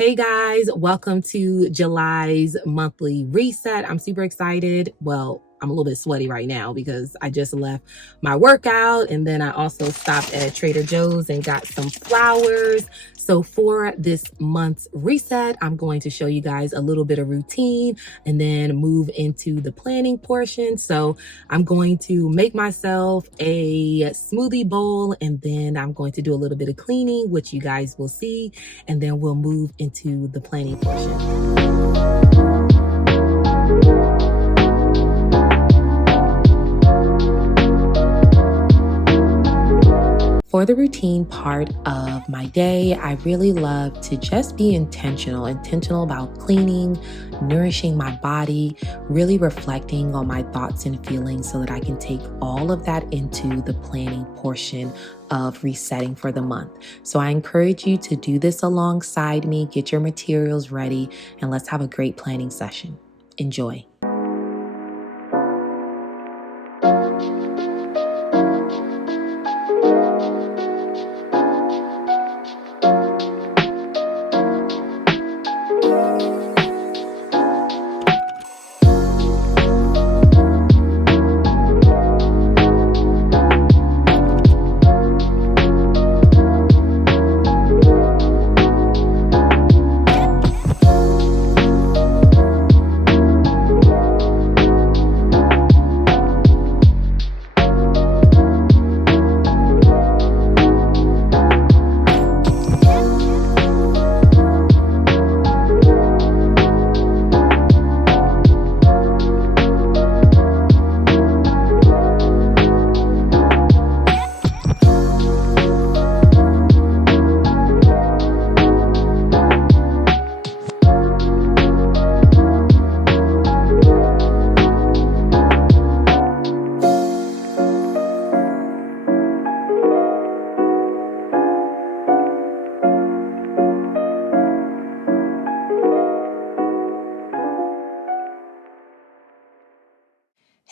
Hey guys, welcome to July's monthly reset. I'm super excited. Well, I'm a little bit sweaty right now because I just left my workout and then I also stopped at Trader Joe's and got some flowers. So for this month's reset, I'm going to show you guys a little bit of routine and then move into the planning portion. So I'm going to make myself a smoothie bowl and then I'm going to do a little bit of cleaning, which you guys will see, and then we'll move into the planning portion. For the routine part of my day, I really love to just be intentional about cleaning, nourishing my body, really reflecting on my thoughts and feelings so that I can take all of that into the planning portion of resetting for the month. So I encourage you to do this alongside me, get your materials ready, and let's have a great planning session. Enjoy.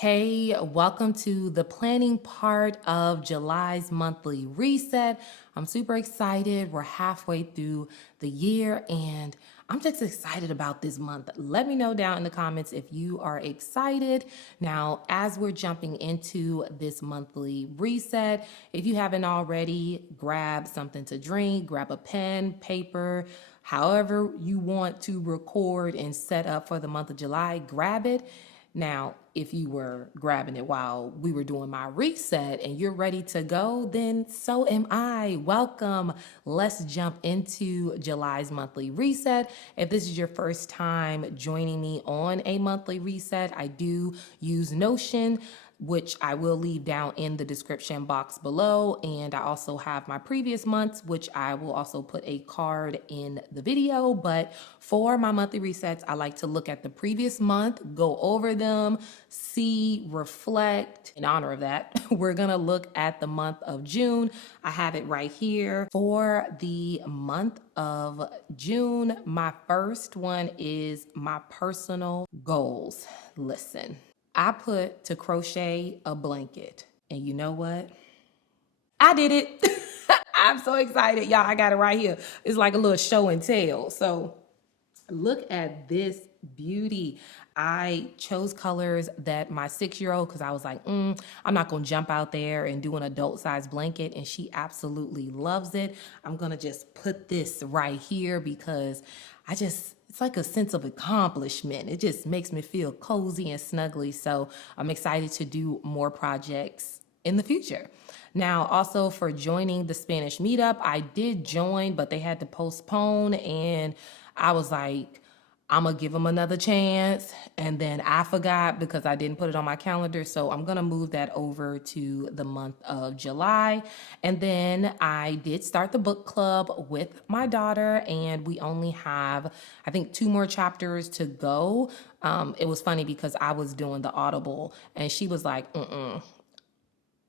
Hey, welcome to the planning part of July's monthly reset. I'm super excited. We're halfway through the year and I'm just excited about this month. Let me know down in the comments if you are excited. Now, as we're jumping into this monthly reset, if you haven't already, grab something to drink, grab a pen, paper, however you want to record and set up for the month of July, grab it. Now, if you were grabbing it while we were doing my reset and you're ready to go, then so am I. Welcome. Let's jump into July's monthly reset. If this is your first time joining me on a monthly reset, I do use Notion, which I will leave down in the description box below. And I also have my previous months, which I will also put a card in the video. But for my monthly resets, I like to look at the previous month, go over them, see, reflect. In honor of that, we're gonna look at the month of June. I have it right here. For the month of June, my first one is my personal goals. Listen. I put to crochet a blanket. And you know what? I did it. I'm so excited. Y'all, I got it right here. It's like a little show and tell. So look at this beauty. I chose colors that my 6-year-old, because I was like, I'm not going to jump out there and do an adult size blanket. And she absolutely loves it. I'm going to just put this right here because it's like a sense of accomplishment. It just makes me feel cozy and snuggly. So I'm excited to do more projects in the future. Now, also for joining the Spanish meetup, I did join, but they had to postpone. And I was like, I'm going to give them another chance. And then I forgot because I didn't put it on my calendar. So I'm going to move that over to the month of July. And then I did start the book club with my daughter, and we only have, I think, 2 more chapters to go. It was funny because I was doing the Audible and she was like,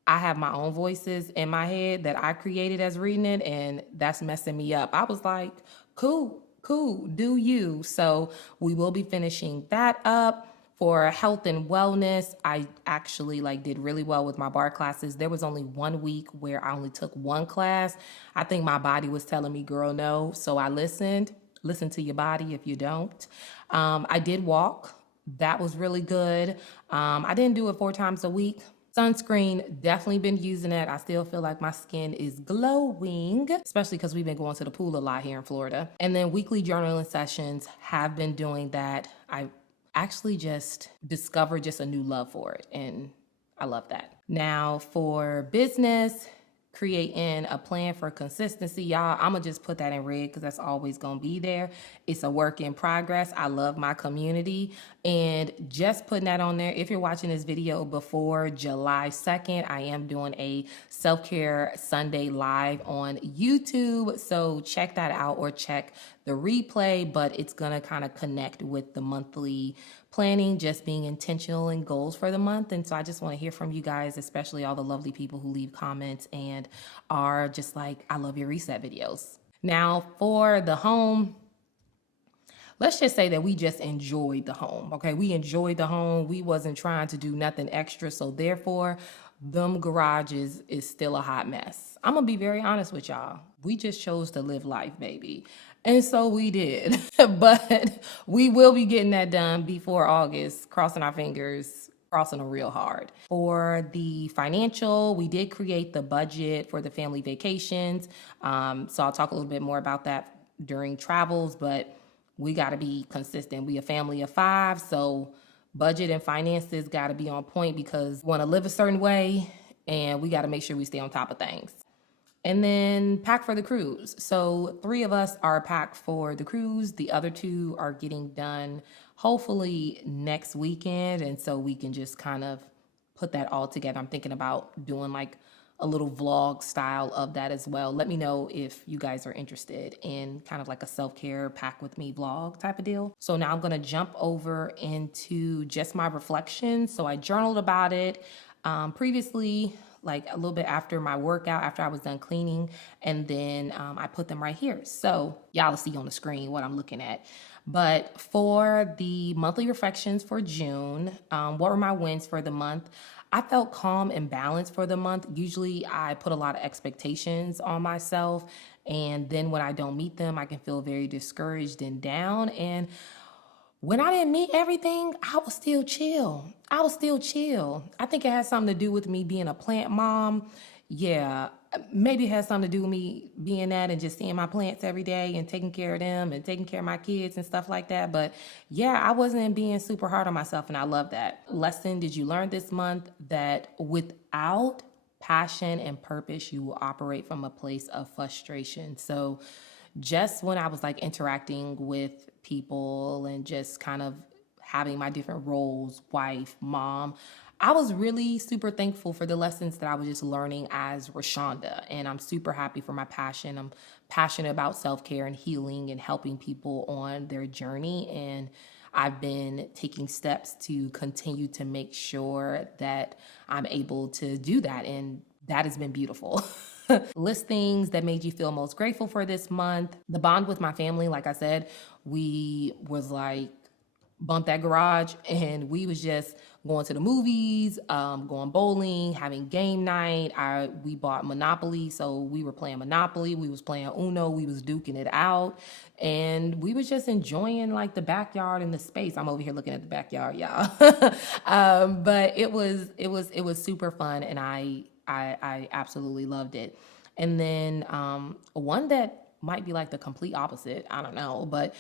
I have my own voices in my head that I created as reading it, and that's messing me up. I was like, cool, do you. So we will be finishing that up. For health and wellness, I actually did really well with my bar classes. There was only 1 week where I only took 1 class. I think my body was telling me, girl, no. So I listened. Listen to your body if you don't. I did walk. That was really good. I didn't do it 4 times a week. Sunscreen, definitely been using it. I still feel like my skin is glowing, especially because we've been going to the pool a lot here in Florida. And then weekly journaling sessions, have been doing that. I actually just discovered just a new love for it, and I love that. Now for business, creating a plan for consistency, y'all. I'm gonna just put that in red because that's always gonna be there. It's a work in progress. I love my community, and just putting that on there. If you're watching this video before July 2nd, I am doing a self-care Sunday live on YouTube, so check that out or check the replay. But it's gonna kind of connect with the monthly planning, just being intentional and goals for the month. And so I just want to hear from you guys, especially all the lovely people who leave comments and are just like, I love your reset videos. Now for the home, let's just say that we just enjoyed the home. Okay, we enjoyed the home. We wasn't trying to do nothing extra. So therefore, them garages is still a hot mess. I'm gonna be very honest with y'all. We just chose to live life, baby. And so we did. But we will be getting that done before August, crossing our fingers, crossing them real hard. For the financial, we did create the budget for the family vacations. So I'll talk a little bit more about that during travels, but we got to be consistent. We a family of 5, so budget and finances got to be on point because we want to live a certain way, and we got to make sure we stay on top of things. And then pack for the cruise. So 3 of us are packed for the cruise. The other 2 are getting done hopefully next weekend. And so we can just kind of put that all together. I'm thinking about doing like a little vlog style of that as well. Let me know if you guys are interested in kind of like a self-care pack with me vlog type of deal. So now I'm gonna jump over into just my reflections. So I journaled about it previously, like a little bit after my workout, after I was done cleaning, and then I put them right here. So y'all will see on the screen what I'm looking at. But for the monthly reflections for June, what were my wins for the month? I felt calm and balanced for the month. Usually I put a lot of expectations on myself, and then when I don't meet them, I can feel very discouraged and down. And when I didn't meet everything, I was still chill. I think it has something to do with me being a plant mom. Yeah, maybe it has something to do with me being that and just seeing my plants every day and taking care of them and taking care of my kids and stuff like that. But yeah, I wasn't being super hard on myself, and I love that. Lesson did you learn this month? That without passion and purpose, you will operate from a place of frustration. So just when I was like interacting with people and just kind of having my different roles, wife, mom, I was really super thankful for the lessons that I was just learning as Rashonda. And I'm super happy for my passion. I'm passionate about self-care and healing and helping people on their journey. And I've been taking steps to continue to make sure that I'm able to do that. And that has been beautiful. List things that made you feel most grateful for this month. The bond with my family, like I said, we was like bump that garage, and we was just going to the movies, going bowling, having game night. We bought Monopoly, so we were playing Monopoly. We was playing Uno. We was duking it out, and we was just enjoying like the backyard and the space. I'm over here looking at the backyard, y'all. But it was super fun, and I absolutely loved it. And then one that might be like the complete opposite, I don't know, but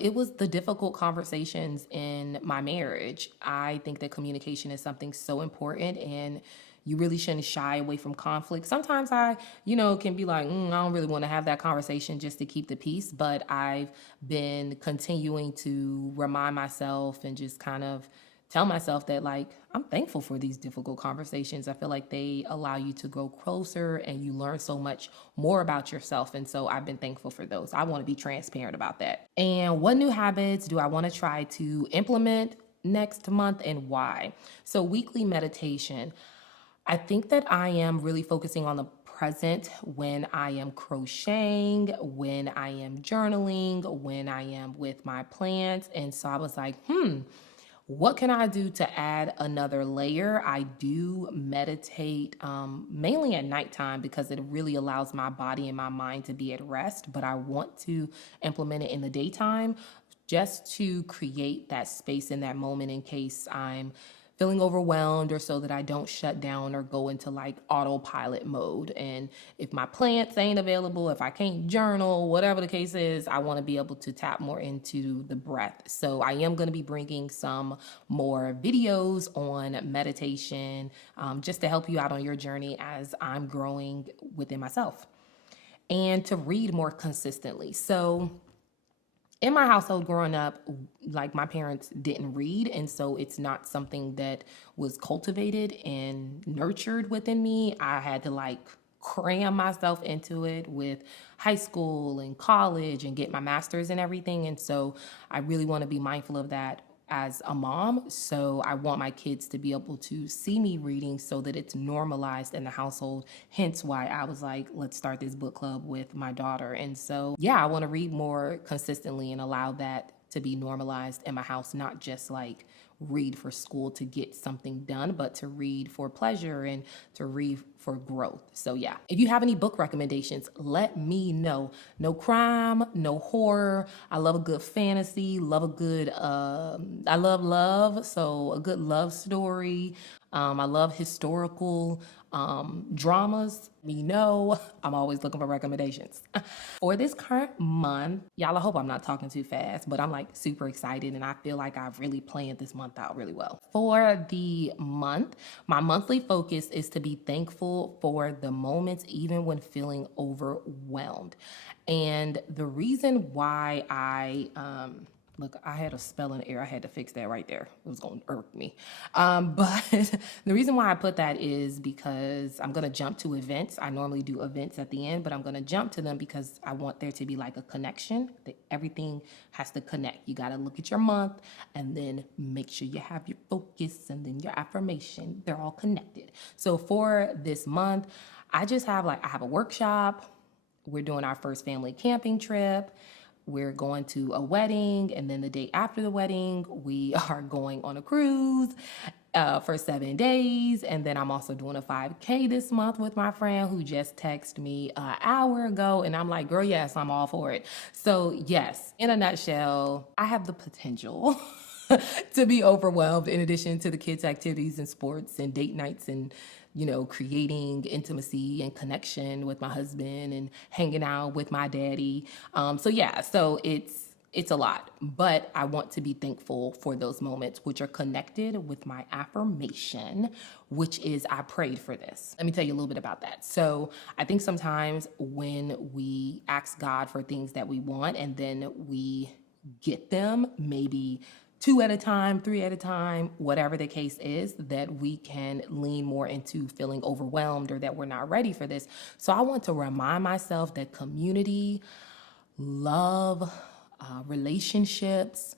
it was the difficult conversations in my marriage. I think that communication is something so important, and you really shouldn't shy away from conflict. Sometimes I, can be like, I don't really want to have that conversation just to keep the peace, but I've been continuing to remind myself and just kind of tell myself that like I'm thankful for these difficult conversations. I feel like they allow you to grow closer and you learn so much more about yourself. And so I've been thankful for those. I want to be transparent about that. And what new habits do I want to try to implement next month and why? So weekly meditation. I think that I am really focusing on the present when I am crocheting, when I am journaling, when I am with my plants. And so I was like, What can I do to add another layer? I do meditate mainly at nighttime because it really allows my body and my mind to be at rest, but I want to implement it in the daytime just to create that space in that moment in case I'm feeling overwhelmed or so that I don't shut down or go into like autopilot mode. And if my plants ain't available, if I can't journal, whatever the case is, I want to be able to tap more into the breath. So I am going to be bringing some more videos on meditation just to help you out on your journey as I'm growing within myself and to read more consistently. So in my household growing up, like my parents didn't read. And so it's not something that was cultivated and nurtured within me. I had to like cram myself into it with high school and college and get my master's and everything. And so I really want to be mindful of that as a mom. So I want my kids to be able to see me reading so that it's normalized in the household. Hence why I was like, let's start this book club with my daughter. And so, yeah, I want to read more consistently and allow that to be normalized in my house, not just like read for school to get something done, but to read for pleasure and to read for growth. So yeah, if you have any book recommendations, let me know. No crime, no horror. I love a good fantasy, love a good, I love love. So a good love story. I love historical dramas. Me know I'm always looking for recommendations. For this current month, y'all, I hope I'm not talking too fast, but I'm like super excited and I feel like I've really planned this month out really well. For the month, my monthly focus is to be thankful for the moments, even when feeling overwhelmed. And the reason why look, I had a spelling error. I had to fix that right there. It was going to irk me. But the reason why I put that is because I'm going to jump to events. I normally do events at the end, but I'm going to jump to them because I want there to be like a connection. That everything has to connect. You got to look at your month and then make sure you have your focus and then your affirmation. They're all connected. So for this month, I have a workshop. We're doing our first family camping trip. We're going to a wedding, and then the day after the wedding, we are going on a cruise for 7 days. And then I'm also doing a 5K this month with my friend who just texted me an hour ago. And I'm like, girl, yes, I'm all for it. So yes, in a nutshell, I have the potential to be overwhelmed in addition to the kids' activities and sports and date nights and creating intimacy and connection with my husband and hanging out with my daddy. So it's a lot, but I want to be thankful for those moments, which are connected with my affirmation, which is I prayed for this. Let me tell you a little bit about that. So I think sometimes when we ask God for things that we want and then we get them, maybe 2 at a time, 3 at a time, whatever the case is, that we can lean more into feeling overwhelmed or that we're not ready for this. So I want to remind myself that community, love, relationships,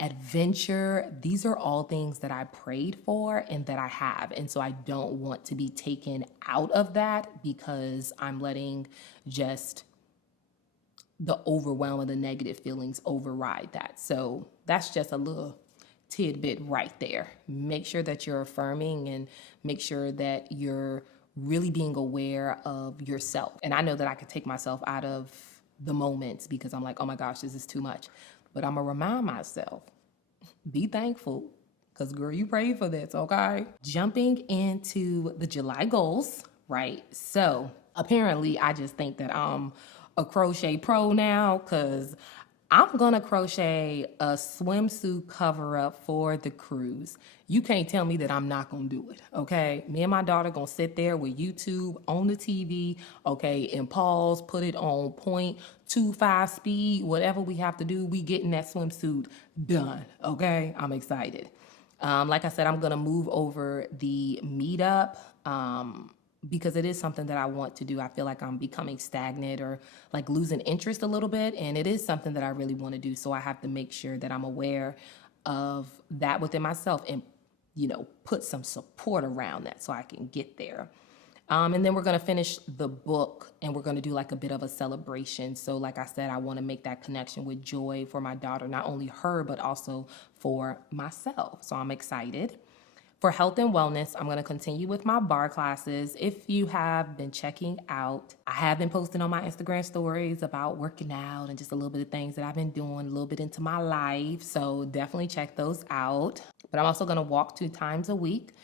adventure, these are all things that I prayed for and that I have. And so I don't want to be taken out of that because I'm letting just the overwhelm of the negative feelings override that. So that's just a little tidbit right there. Make sure that you're affirming and make sure that you're really being aware of yourself. And I know that I could take myself out of the moments because I'm like, oh my gosh, this is too much. But I'm going to remind myself, be thankful because girl, you prayed for this, okay? Jumping into the July goals, right? So apparently I just think that I'm a crochet pro now because I'm gonna crochet a swimsuit cover up for the cruise. You can't tell me that I'm not gonna do it, okay? Me and my daughter gonna sit there with YouTube on the TV, okay, and pause, put it on 0.25 speed, whatever we have to do, we getting that swimsuit done, okay? I'm excited. Like I said, I'm gonna move over the meetup. Because it is something that I want to do. I feel like I'm becoming stagnant or like losing interest a little bit. And it is something that I really want to do. So I have to make sure that I'm aware of that within myself and, put some support around that so I can get there. And then we're going to finish the book and we're going to do like a bit of a celebration. So like I said, I want to make that connection with joy for my daughter, not only her, but also for myself. So I'm excited. For health and wellness, I'm going to continue with my barre classes. If you have been checking out, I have been posting on my Instagram stories about working out and just a little bit of things that I've been doing, a little bit into my life. So definitely check those out. But I'm also going to walk 2 times a week.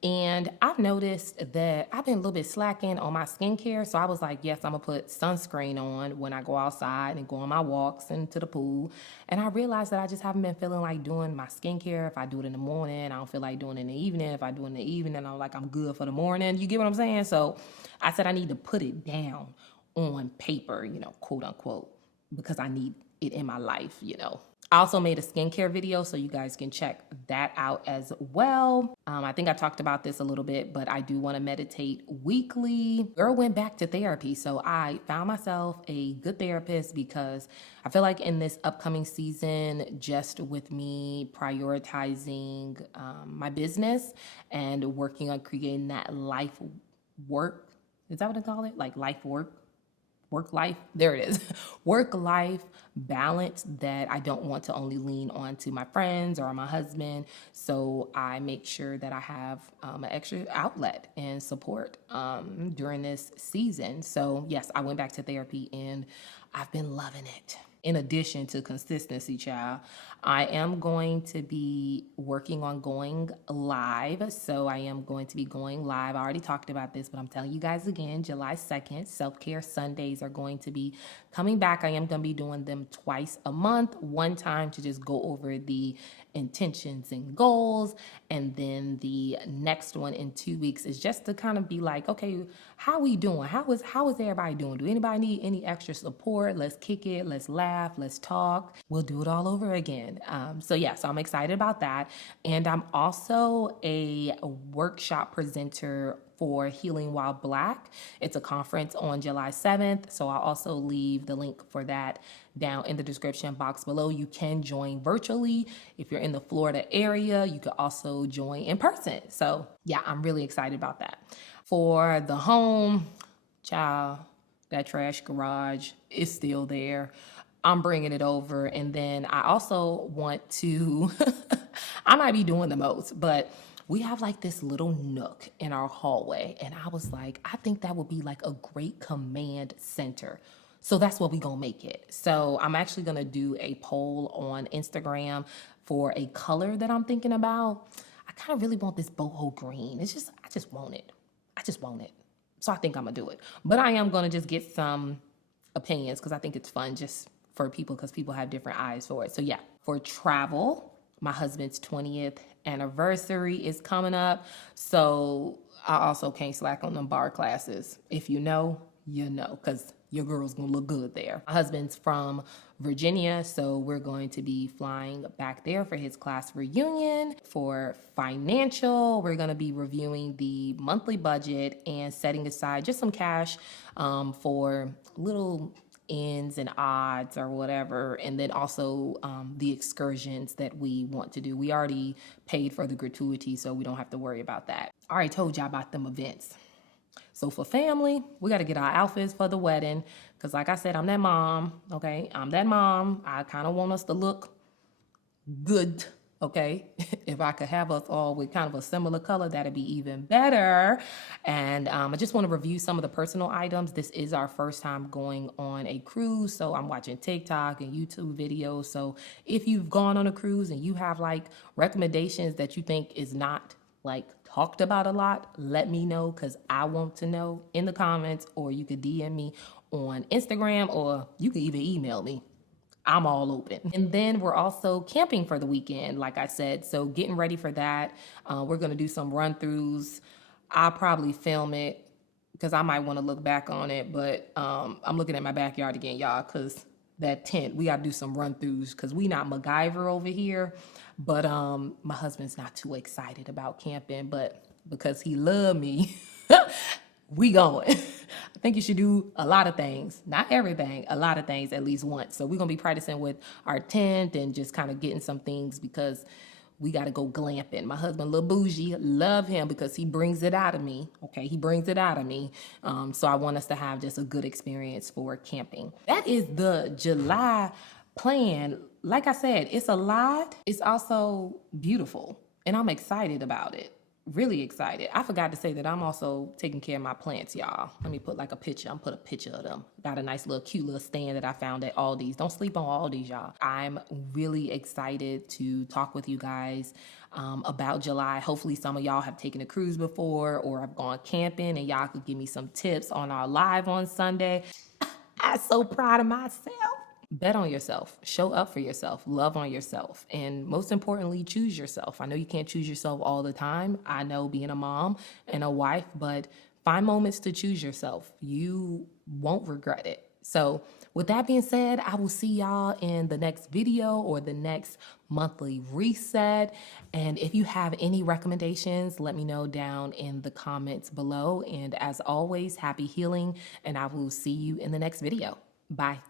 And I've noticed that I've been a little bit slacking on my skincare. So I was like, yes, I'm going to put sunscreen on when I go outside and go on my walks and to the pool. And I realized that I just haven't been feeling like doing my skincare. If I do it in the morning, I don't feel like doing it in the evening. If I do it in the evening, I'm like, I'm good for the morning. You get what I'm saying? So I said I need to put it down on paper, quote unquote, because I need it in my life. I also made a skincare video, so you guys can check that out as well. I think I talked about this a little bit, but I do want to meditate weekly. Girl went back to therapy, so I found myself a good therapist because I feel like in this upcoming season, just with me prioritizing my business and working on creating that life work, is that what they call it? Like life work life, there it is, work life balance that I don't want to only lean on to my friends or my husband. So I make sure that I have an extra outlet and support during this season. So yes, I went back to therapy and I've been loving it. In addition to consistency, child, I am going to be working on going live. So I am going to be going live. I already talked about this, but I'm telling you guys again, July 2nd, Self-Care Sundays are going to be coming back. I am going to be doing them twice a month, one time to just go over the intentions and goals. And then the next one in 2 weeks is just to kind of be like, okay, how we doing? How is everybody doing? Do anybody need any extra support? Let's kick it. Let's laugh. Let's talk. We'll do it all over again. So I'm excited about that. And I'm also a workshop presenter for Healing While Black. It's a conference on July 7th. So I'll also leave the link for that down in the description box below. You can join virtually. If you're in the Florida area, you could also join in person. So yeah, I'm really excited about that. For the home, child, that trash garage is still there. I'm bringing it over. And then I also want to, I might be doing the most, but we have like this little nook in our hallway. And I was like, I think that would be like a great command center. So that's what we're going to make it. So I'm actually going to do a poll on Instagram for a color that I'm thinking about. I kind of really want this boho green. I just want it. I just want it. So I think I'm going to do it. But I am going to just get some opinions because I think it's fun just for people because people have different eyes for it. So yeah, for travel, my husband's 20th anniversary is coming up. So I also can't slack on them barre classes. If you know, you know, because your girl's gonna look good there. My husband's from Virginia, so we're going to be flying back there for his class reunion. For financial, we're gonna be reviewing the monthly budget and setting aside just some cash for little ends and odds or whatever, and then also the excursions that we want to do. We already paid for the gratuity, so we don't have to worry about that. I already told y'all about them events. So for family, we got to get our outfits for the wedding because like I said, I'm that mom, okay? I'm that mom. I kind of want us to look good, okay? If I could have us all with kind of a similar color, that'd be even better. And I just want to review some of the personal items. This is our first time going on a cruise, so I'm watching TikTok and YouTube videos. So if you've gone on a cruise and you have like recommendations that you think is not like talked about a lot, let me know because I want to know in the comments, or you could DM me on Instagram, or you could even email me. I'm all open. And then we're also camping for the weekend, like I said. So getting ready for that. We're going to do some run-throughs. I'll probably film it because I might want to look back on it. But I'm looking at my backyard again, y'all, because that tent, we got to do some run-throughs because we not MacGyver over here. But my husband's not too excited about camping. But because he loved me, we going. I think you should do a lot of things, not everything, a lot of things at least once. So we're going to be practicing with our tent and just kind of getting some things because we got to go glamping. My husband, Lil Bougie, love him because he brings it out of me. Okay, he brings it out of me. So I want us to have just a good experience for camping. That is the July plan. like I said, it's a lot. It's also beautiful, and I'm excited about it. Really excited. I forgot to say that I'm also taking care of my plants, y'all. Let me put like a picture. I'm put a picture of them. Got a nice little cute little stand that I found at Aldi's. Don't sleep on Aldi's, y'all. I'm really excited to talk with you guys about July. Hopefully some of y'all have taken a cruise before or have gone camping and y'all could give me some tips on our live on Sunday. I'm so proud of myself. Bet on yourself, show up for yourself, love on yourself, and most importantly, choose yourself. I know you can't choose yourself all the time. I know being a mom and a wife, but find moments to choose yourself. You won't regret it. So, with that being said, I will see y'all in the next video or the next monthly reset. And if you have any recommendations, let me know down in the comments below. And as always, happy healing, and I will see you in the next video. Bye.